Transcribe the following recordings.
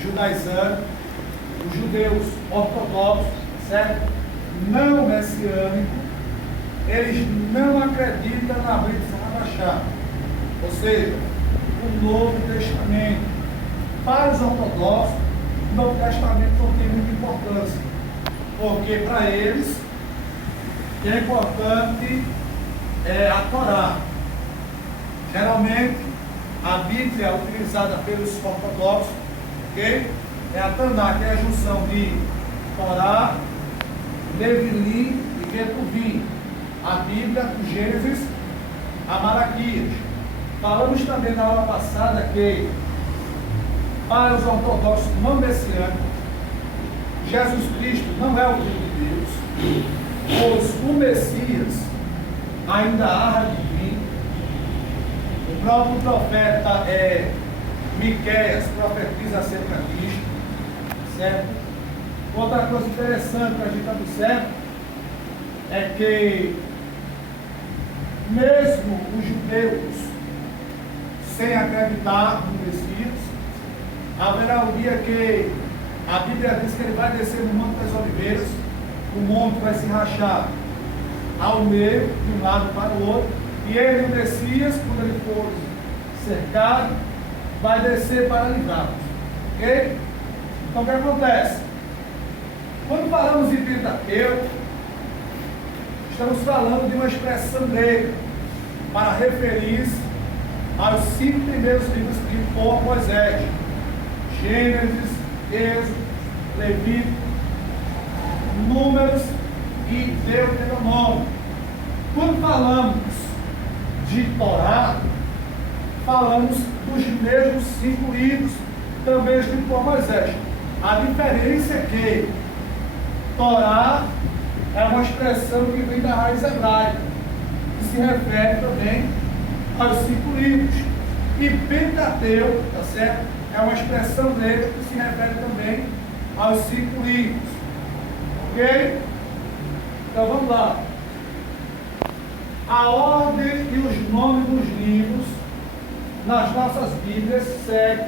judaizante, os judeus ortodoxos, certo? Não messiânicos, eles não acreditam na Brit Hadashah, ou seja, o Novo Testamento. Para os ortodoxos, o Novo Testamento não tem muita importância, porque para eles o que é importante é a Torá. Geralmente, a Bíblia utilizada pelos ortodoxos, okay? É a Taná, que é a junção de Torá, Levilim e Ketuvim. A Bíblia, do Gênesis a Malaquias. Falamos também na aula passada que, para os ortodoxos não messiânicos, Jesus Cristo não é o Filho de Deus, pois o Messias ainda há de vir. O próprio profeta Miqueias profetiza acerca disto, certo? Outra coisa interessante que a gente observa é que mesmo os judeus sem acreditar no Messias, haverá um dia que a Bíblia diz que ele vai descer no Monte das Oliveiras, o monte vai se rachar ao meio, de um lado para o outro, e ele, o Messias, quando ele for cercado, vai descer para livrá-los. Ok? Então o que acontece? Quando falamos em Pentateuco, estamos falando de uma expressão grega para referir-se aos 5 primeiros livros escritos por Moisés: Gênesis, Êxodo, Levítico, Números e Deuteronômio. Quando falamos de Torá, falamos dos mesmos 5 livros também escritos por Moisés. A diferença é que Torá é uma expressão que vem da raiz hebraica, que se refere também aos 5 livros. E Pentateuco, tá certo? É uma expressão grega que se refere também aos 5 livros. Ok? Então vamos lá. A ordem e os nomes dos livros nas nossas Bíblias segue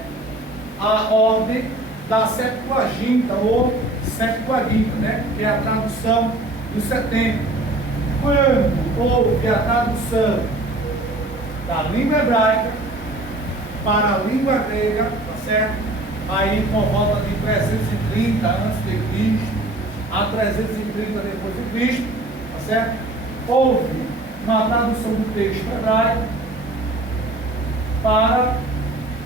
a ordem da Septuaginta, ou Septuaginta, né? Que é a tradução do 70. Quando houve a tradução da língua hebraica para a língua grega, tá certo? Aí por volta de 330 a.C. a 330 depois de Cristo, tá certo? Houve uma tradução do texto hebraico para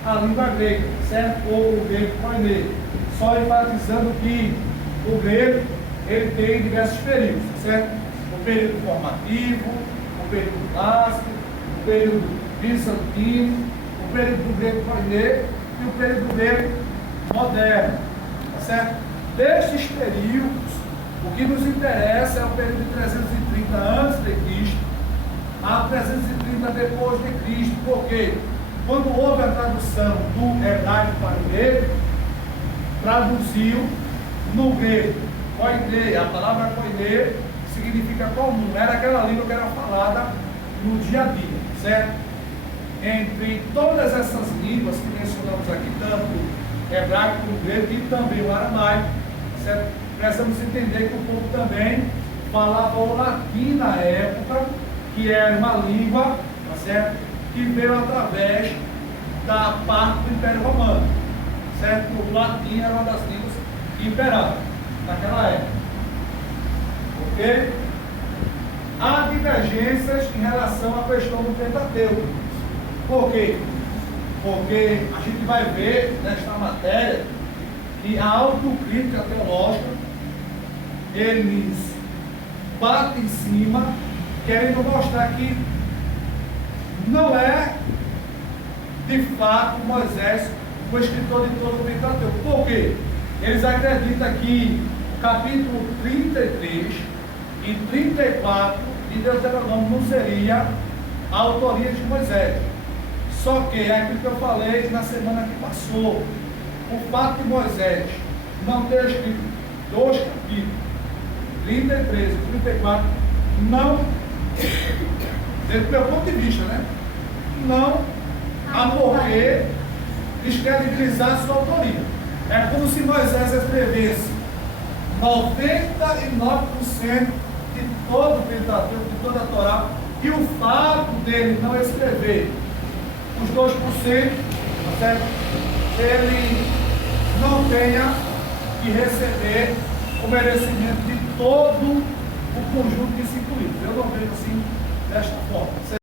a língua grega, certo? Ou o grego koiné. Só enfatizando que o grego ele tem diversos períodos, certo? O período formativo, o período clássico, o período bizantino, o período do grego koiné e o período grego moderno, tá certo? Destes períodos, o que nos interessa é o período de 330 a.C. a 330 depois de Cristo, porque quando houve a tradução do hebraico para o grego, traduziu no grego koiné. A palavra koiné significa comum, era aquela língua que era falada no dia a dia, certo? Entre todas essas línguas que mencionamos aqui, tanto hebraico como grego e também o aramaico, certo? Precisamos entender que o povo também falava o latim na época, que era uma língua, tá certo? Que veio através da parte do Império Romano, certo? O latim era uma das línguas que imperava naquela época. Ok? Há divergências em relação à questão do Pentateuco. Por quê? Porque a gente vai ver nesta matéria que a autocrítica teológica, eles batem em cima, querendo mostrar que não é de fato Moisés o escritor de todo o Pentateuco. Por quê? Eles acreditam que o capítulo 33 e 34 de Deuteronômio não seria a autoria de Moisés. Só que é aquilo que eu falei na semana que passou. O fato de Moisés não ter escrito 2 capítulos, 33 e 34, não, desde o meu ponto de vista, né? Não há porquê descredibilizar sua autoria. É como se Moisés escrevesse 99% de todo o Pentateuco, de toda a Torá, e o fato dele não escrever os 2%, tá certo? Ele não tenha que receber o merecimento de todo o conjunto de 5 livros. Eu não vejo assim desta forma.